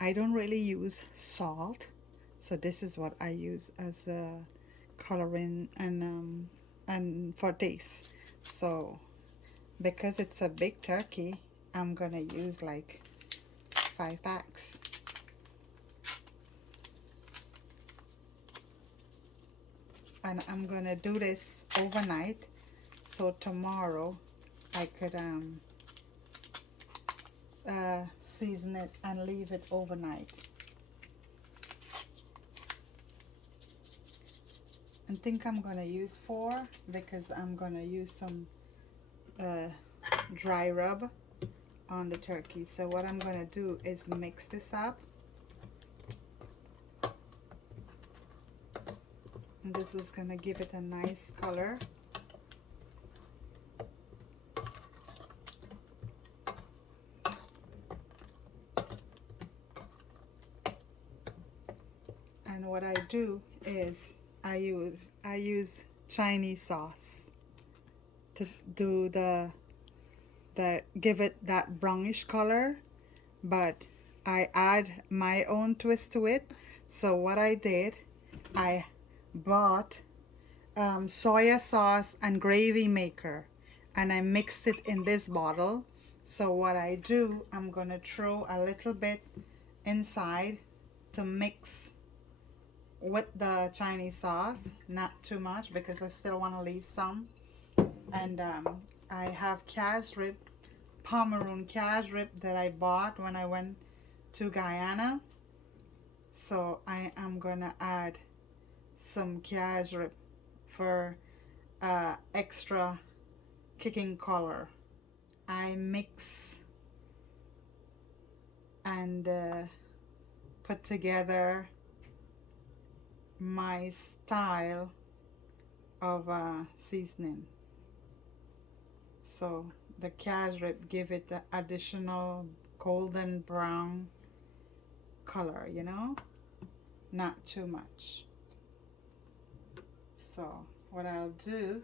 I don't really use salt, so this is what I use as a coloring and for taste. So because it's a big turkey, I'm gonna use like 5 packs. And I'm gonna do this overnight, so tomorrow I could season it and leave it overnight. I think I'm gonna use 4 because I'm gonna use some uh, dry rub on the turkey. So what I'm gonna do is mix this up, and this is gonna give it a nice color. And what I do is I use Chinese sauce to do the give it that brownish color, but I add my own twist to it. So what I did, I bought soya sauce and gravy maker, and I mixed it in this bottle. So what I do, I'm gonna throw a little bit inside to mix with the Chinese sauce, not too much because I still want to leave some. And I have calves rib, Pomeroon calves rib that I bought when I went to Guyana. So I am gonna add some calves rib for extra kicking color. I mix and put together my style of seasoning. So the calves rib give it the additional golden brown color, you know, not too much. So what I'll do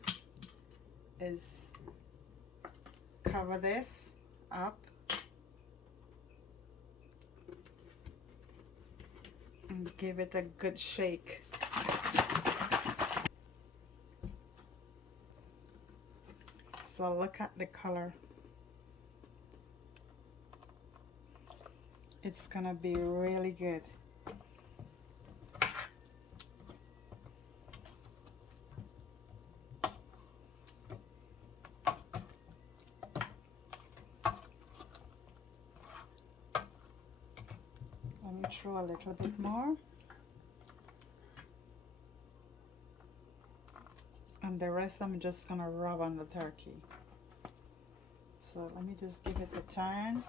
is cover this up and give it a good shake. So look at the color. It's gonna be really good. Let me throw a little bit more. And the rest I'm just gonna rub on the turkey. So let me just give it a turn.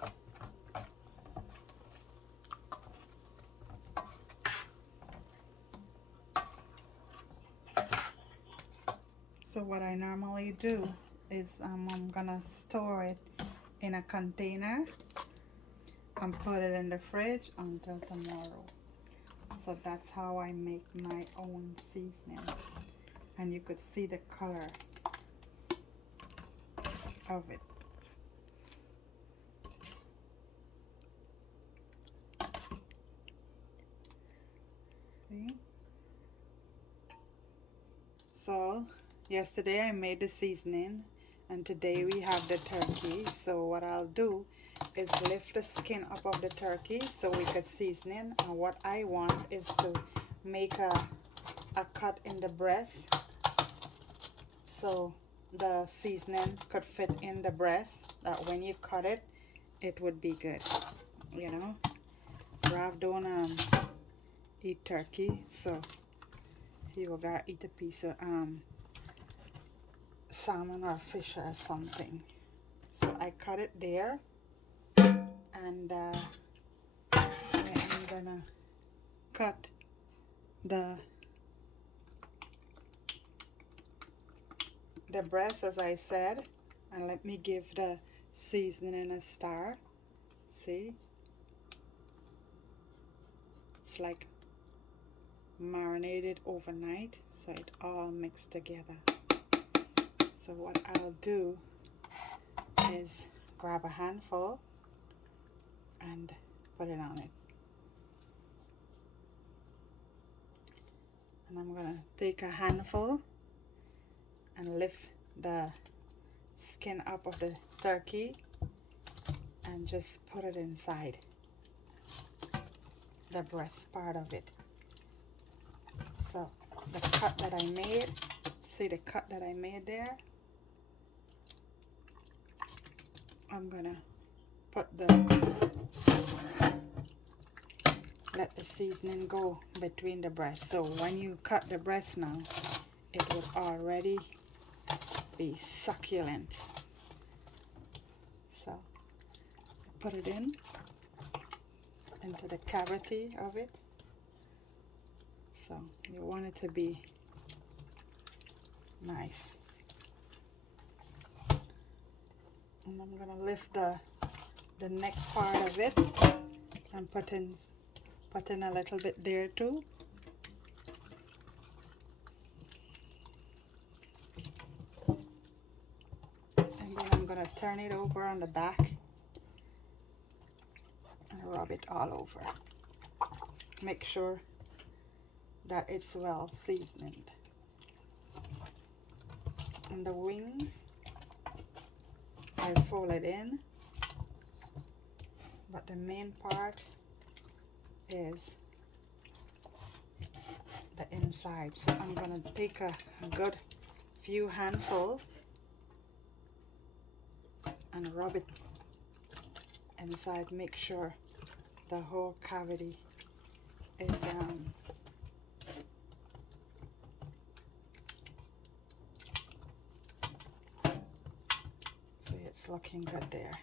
So what I normally do is I'm gonna store it in a container and put it in the fridge until tomorrow. So that's how I make my own seasoning. And you could see the color of it. See? So yesterday I made the seasoning, and today we have the turkey. So what I'll do is lift the skin up of the turkey so we could season it. And what I want is to make a cut in the breast so the seasoning could fit in the breast, that when you cut it, it would be good, you know. Ralph don't eat turkey, so he will gotta eat a piece of salmon or fish or something. So I cut it there, and I'm gonna cut the breast as I said, and let me give the seasoning a star. See, it's like marinated overnight, so it all mixed together. So what I'll do is grab a handful and put it on it. And I'm gonna take a handful and lift the skin up of the turkey and just put it inside the breast part of it. So the cut that I made, see the cut that I made there? I'm gonna put let the seasoning go between the breast. So when you cut the breast now, it will already be succulent. So put it into the cavity of it. So you want it to be nice. And I'm gonna lift the neck part of it and put in a little bit there too. And then I'm gonna turn it over on the back and rub it all over. Make sure that it's well seasoned. And the wings, I fold it in, but the main part is the inside. So I'm gonna take a good few handful and rub it inside. Make sure the whole cavity is see, it's looking good there.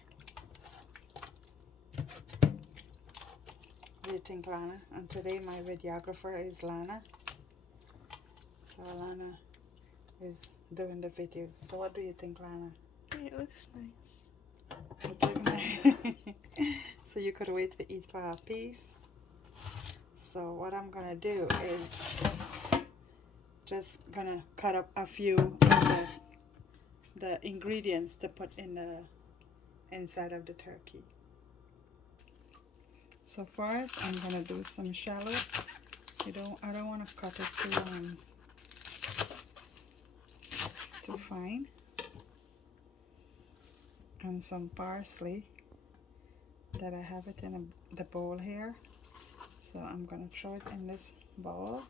What do you think, Lana? And today my videographer is Lana. So Lana is doing the video. So what do you think, Lana? It looks nice. It looks nice. So you could wait to eat for a piece. So what I'm gonna do is just gonna cut up a few of the ingredients to put in the inside of the turkey. So first I'm gonna do some shallot. I don't want to cut it too fine. And some parsley that I have it in the bowl here. So I'm gonna throw it in this bowl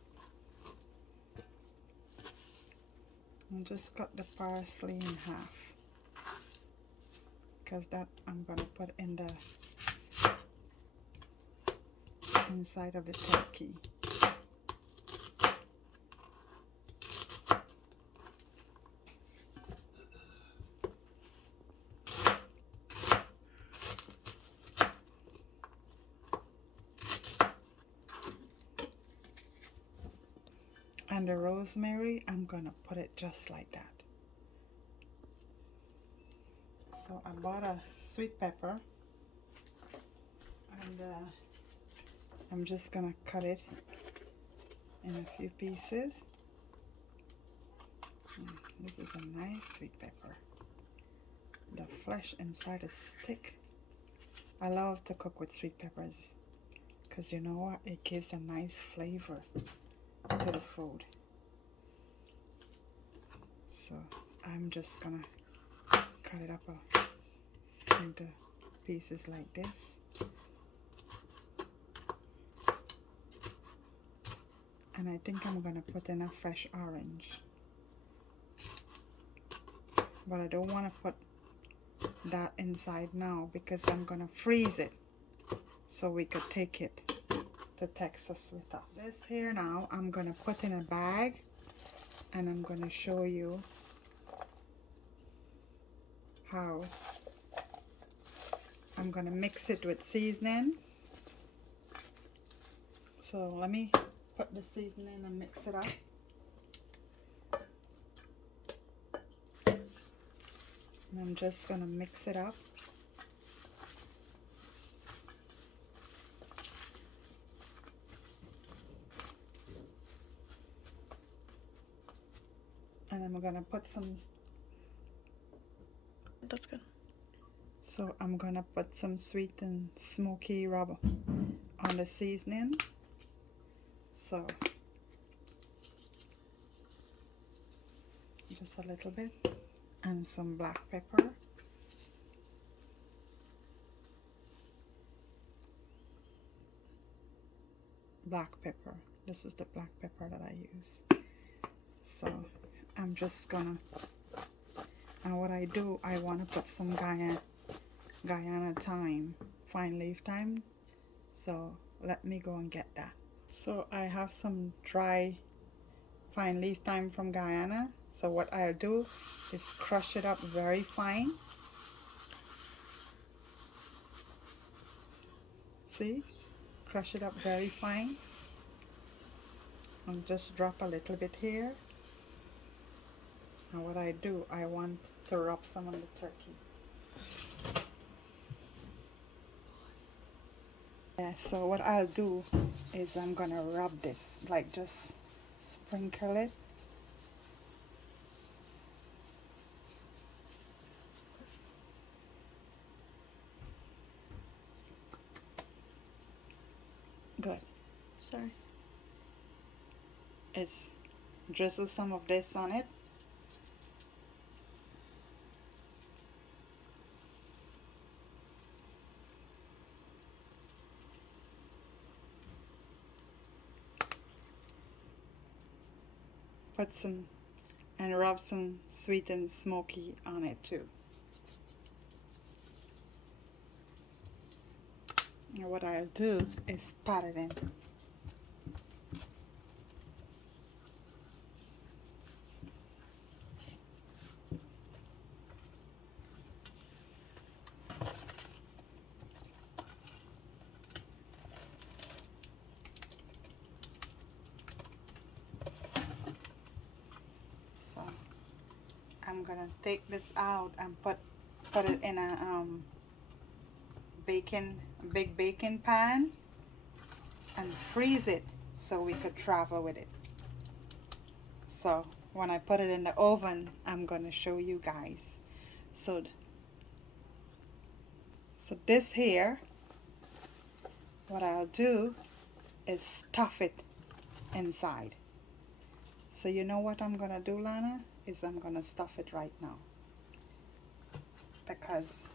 and just cut the parsley in half, because that I'm gonna put in the inside of the turkey. And the rosemary, I'm gonna put it just like that. So I bought a sweet pepper, and I'm just gonna cut it in a few pieces. This is a nice sweet pepper. The flesh inside is thick. I love to cook with sweet peppers because you know what? It gives a nice flavor to the food. So I'm just gonna cut it up into pieces like this. And I think I'm gonna put in a fresh orange, but I don't want to put that inside now because I'm gonna freeze it so we could take it to Texas with us. This here now I'm gonna put in a bag, and I'm gonna show you how I'm gonna mix it with seasoning. So let me put the seasoning and mix it up. And I'm just gonna mix it up. And I'm gonna put some. That's good. So I'm gonna put some sweet and smoky rub on the seasoning. So just a little bit, and some black pepper. Black pepper. This is the black pepper that I use. So I'm just gonna, and what I do, I want to put some Guyana thyme, fine leaf thyme. So let me go and get that. So I have some dry fine leaf thyme from Guyana. So what I'll do is crush it up very fine. See? Crush it up very fine. And just drop a little bit here. And what I do, I want to rub some on the turkey. Yeah, so what I'll do is I'm gonna rub this, like just sprinkle it. Good. Sorry. It's drizzle some of this on it. Put some, and rub some sweet and smoky on it too. And what I'll do is pat it in. So I'm gonna take this out and put it in a big baking pan and freeze it so we could travel with it. So when I put it in the oven, I'm gonna show you guys. So this here, what I'll do is stuff it inside. So you know what I'm gonna do, Lana, is I'm gonna stuff it right now, because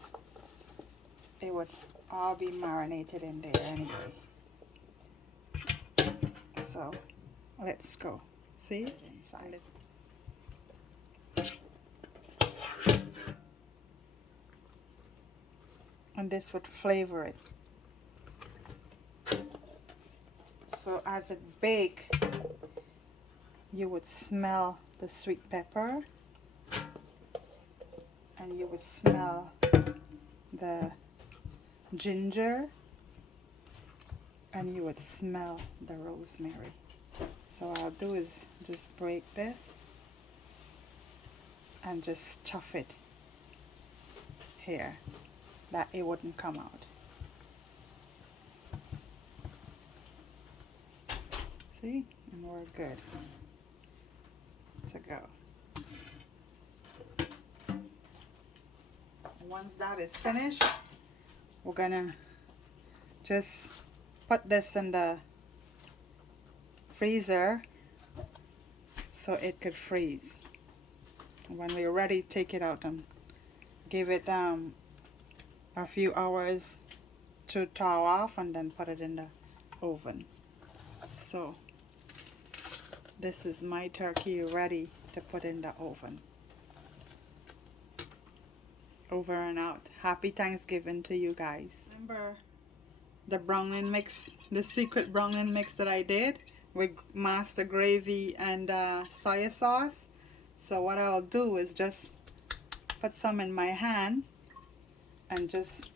it would all be marinated in there anyway. So let's go. See? Inside it. And this would flavor it. So as it bakes, you would smell the sweet pepper, and you would smell the ginger, and you would smell the rosemary. So what I'll do is just break this and just stuff it here, that it wouldn't come out. See? And we're good to go. Once that is finished, we're gonna just put this in the freezer so it could freeze. When we're ready, take it out and give it a few hours to thaw off, and then put it in the oven. So this is my turkey ready to put in the oven. Over and out. Happy Thanksgiving to you guys. Remember the browning mix, the secret browning mix that I did with master gravy and soy sauce? So what I'll do is just put some in my hand and just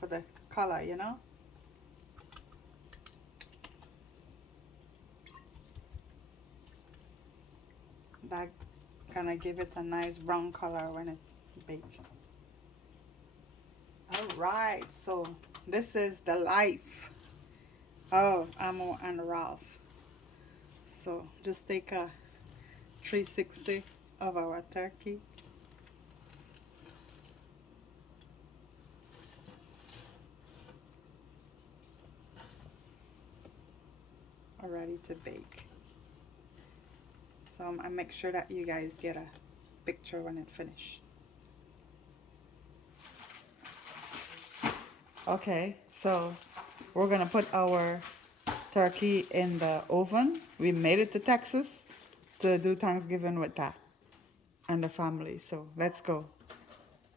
for the color, you know. That gonna give it a nice brown color when it bakes. Alright, so this is the life of Amo&Ralph. So just take a 360 of our turkey. are ready to bake. So I make sure that you guys get a picture when it finishes. Okay, so we're gonna put our turkey in the oven. We made it to Texas to do Thanksgiving with that and the family. So let's go.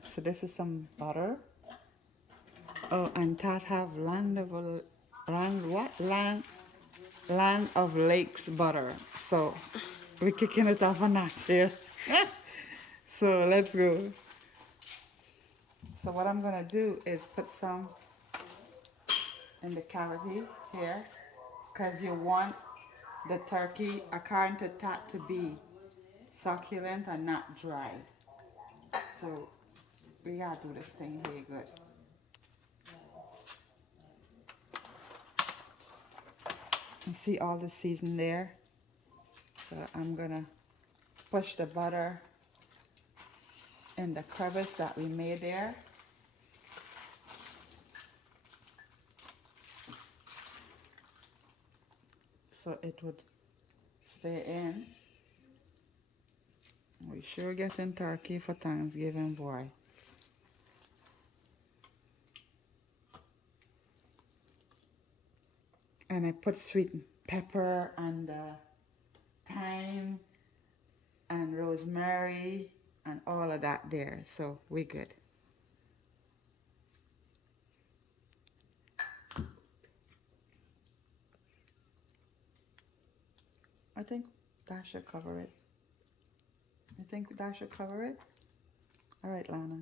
So this is some butter. Oh, and that have land of lakes butter. So we're kicking it off a notch here. So let's go. So what I'm gonna do is put some in the cavity here, because you want the turkey according to that to be succulent and not dry. So we gotta do this thing here good. You see all the season there? So I'm gonna push the butter in the crevice that we made there. So it would stay in. We sure getting turkey for Thanksgiving, boy. And I put sweet pepper and thyme and rosemary and all of that there, so we good. I think that should cover it. I think that should cover it. All right, Lana.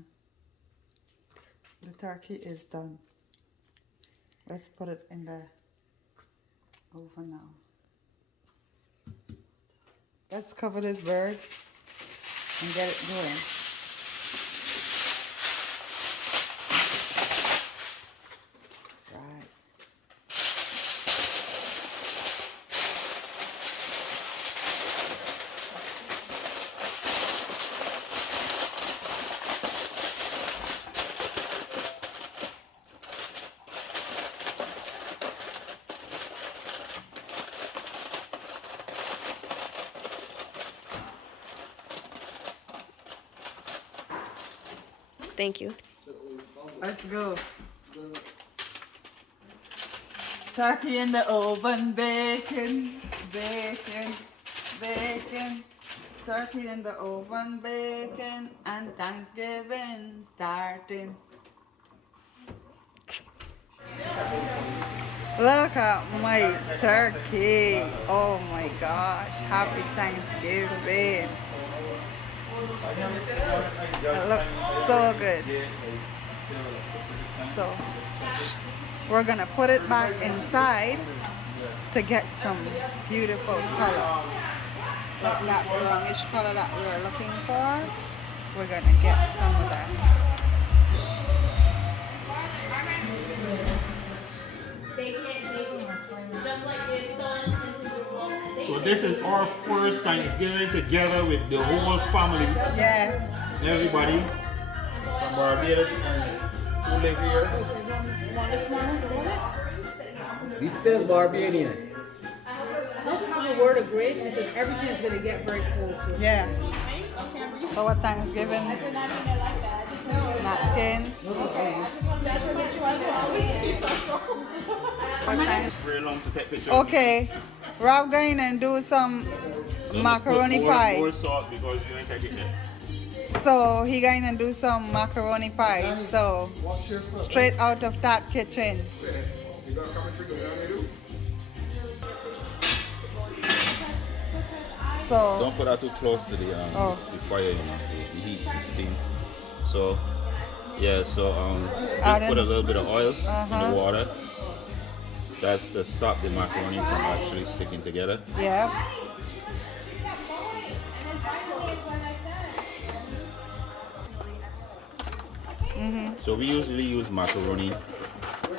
The turkey is done. Let's put it in the oven now. Let's cover this bird and get it going. Right. Thank you. Let's go. Turkey in the oven, bacon, bacon, bacon. Turkey in the oven, bacon, and Thanksgiving starting. Look at my turkey. Oh my gosh. Happy Thanksgiving. It looks so good. So we're gonna put it back inside to get some beautiful color. Like that brownish color that we were looking for. We're gonna get some of that. So this is our first Thanksgiving together with the whole family. Yes. Everybody from Barbados and who live here. We still Barbadian. Let's have a word of grace because everything is going to get very cold too. Yeah. So what Thanksgiving? Napkins. Very long to take pictures. Okay. Ralph going and do some macaroni pie. More salt because you ain't take it yet. So he going and do some macaroni pie. So straight out of that kitchen. So Don't put that too close to the fire, you know, the heat, the steam. So yeah, so just put a little bit of oil in the water. That's to stop the macaroni from actually sticking together. yeah. So we usually use macaroni,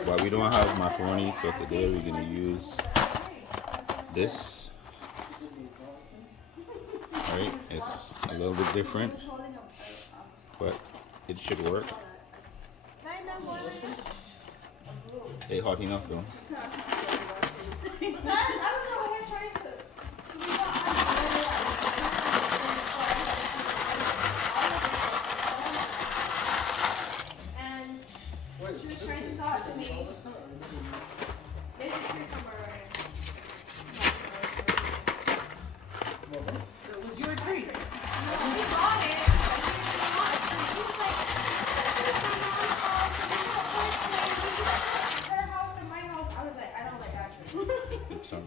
but we don't have macaroni, so today we're gonna use this. Alright, it's a little bit different, but it should work. Hey, hot enough though.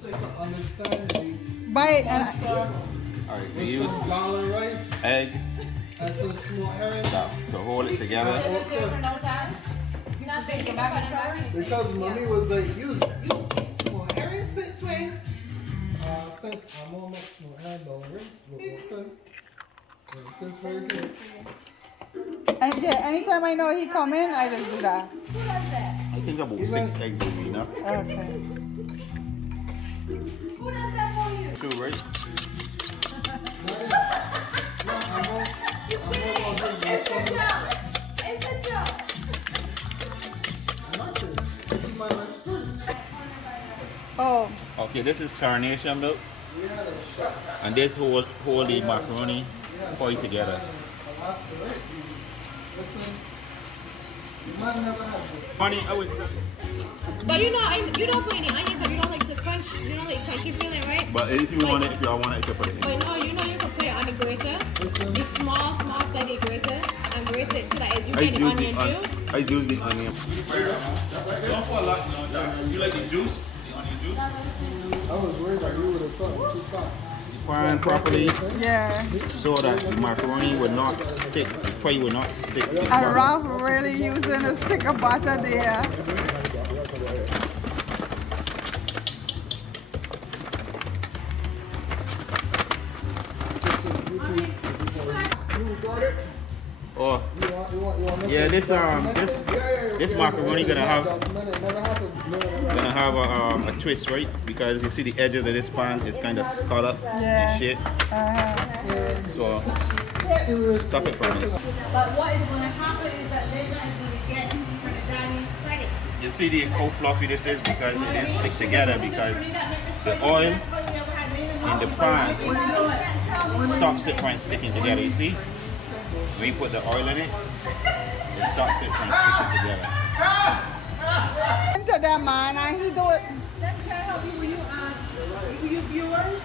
So you can understand the Bite and Alright, we with use some garlic rice eggs and some small herring. to hold it together. Because mommy was like, you eat small herring since when? Since I'm on my small herring boundaries, but okay. Since very good. and yeah, anytime I know he come in, I just do that. I think about 6 eggs will be enough. Okay. Two, right? Oh, Okay, this is carnation milk. And this hold the macaroni pie together. Honey, I was. But you don't put any onion because you don't like to crunch. You don't like crunchy feeling, right? But if you want it, if y'all want it, you can put it in. But no, you can put it on the grater. The small slidy grater and grate it so that you get the onion juice. I use the onion. Don't put a lot, you like the juice? The onion juice? I was worried that you would have thought too soft. Fine properly yeah. so that the macaroni will not stick, the pie will not stick to the And bottom. Ralph really using a stick of butter there. Oh, You want yeah, this macaroni gonna have a twist, right? Because you see the edges of this pan is kind of scalloped and shit. So stop it from it. But what is going to happen is that Linda is going to get for the dining credit. You see how fluffy this is because it didn't stick together because the oil in the pan stops it from sticking together. You see? When you put the oil in it, it stops it from sticking together. Into that man and he do it. That can help you when you viewers.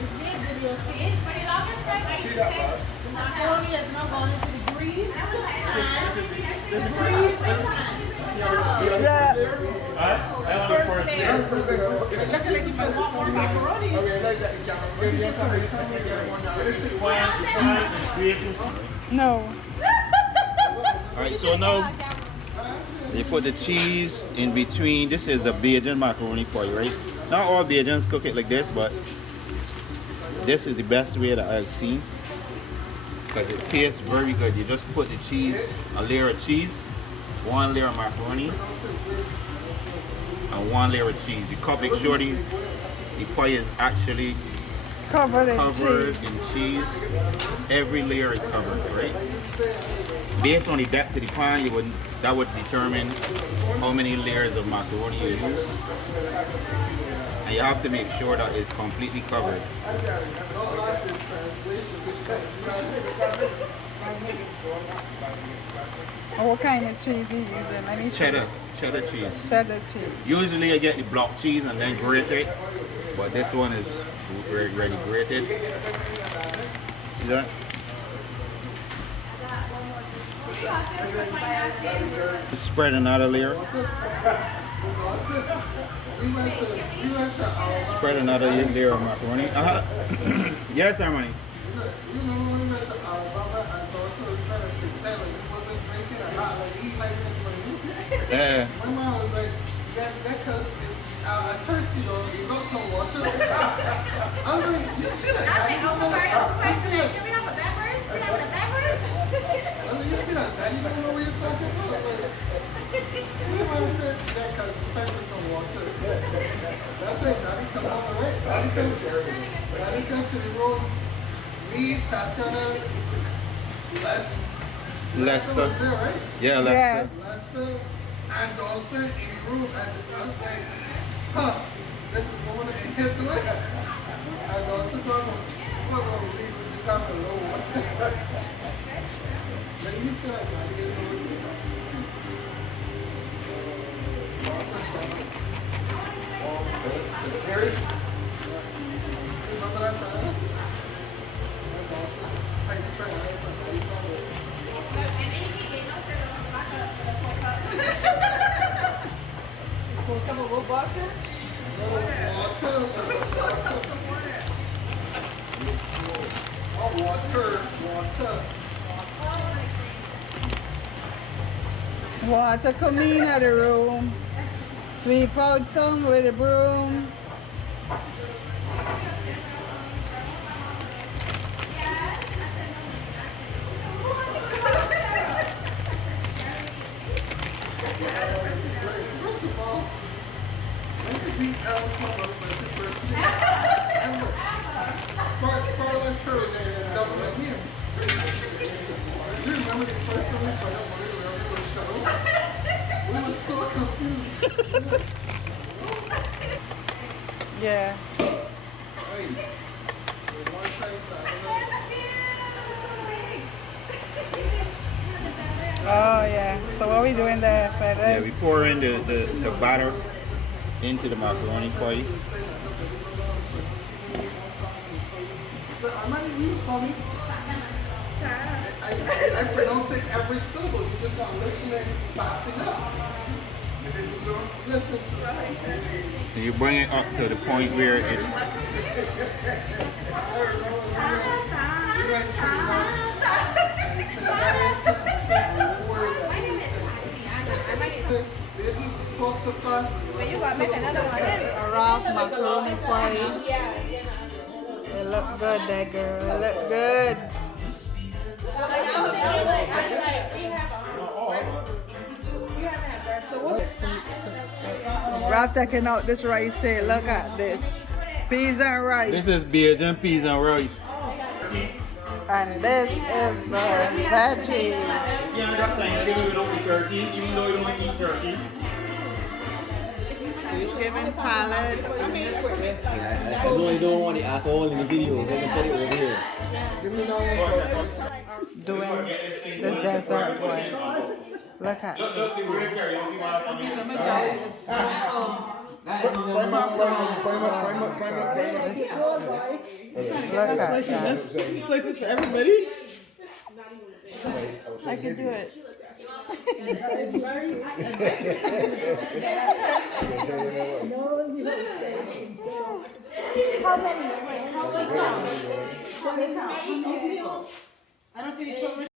It's being videotaped. For the longest time, I said the macaroni is not going into the grease and the grease and Yeah. first layer. Looking like you might want more macaronis. No. Alright, so now they put the cheese in between. This is a Bajan macaroni pie, right? Not all Bajans cook it like this, but this is the best way that I've seen because it tastes very good. You just put the cheese, a layer of cheese, one layer of macaroni, and one layer of cheese. You make sure the pie is actually Covered in covered cheese. in cheese. Every layer is covered, right? Based on the depth of the pan, that would determine how many layers of macaroni you use. And you have to make sure that it's completely covered. What kind of cheese you using? Let me see. Cheddar cheese. Cheddar cheese. Usually I get the block cheese and then grate it, but this one is already grated. See that? Spread another layer. Spread another layer of macaroni. Yes, Armani. Yeah. My mom was like, that cause it's at first, you got some water. I was like, you feel like that? You don't know what Can we have a beverage? Can we have a beverage? I was like, you feel like that? You don't know what you're talking about? I was like, my mom said, that cause it's time for some water. That's it. Daddy comes on the way. Daddy comes to the road. Me, Tatiana, Les. Leicester. Was there, right? Yeah, Leicester. Leicester and Dawson in room, and I was like, huh, this is going to hit the way. And Dawson told me, what will we leave with this after low? What's that? Then you feel like I get over it. Remember that time? I tried to We'll come over water. Water come in at the room. Sweep out some with a broom. First of all, when did we ever come up with the first thing? Far less her than government here. Do you remember the first time we found out what it was show? We were so confused. Yeah. Hey, there's one time Oh yeah. So what are we doing there, Ferris? Yeah, we pour in the batter into the macaroni pie. But Armani, you call me. I pronounce it every syllable. You're just not listening fast enough. Listening to And you bring it up to the point where it's But you gotta make another one then. Ralph macaroni pie. It look good, that girl. It look good. Ralph taking out this rice here. Look at this. Peas and rice. this is Bajan peas and rice. And this is the veggie. Yeah, that time you don't eat turkey, even though you don't eat turkey. She's giving salad. I know you don't want the alcohol in the video, so I can put it over here. Doing this dessert boy. Look at this. Look at that. Slices for everybody. I can do it. How many? I don't think children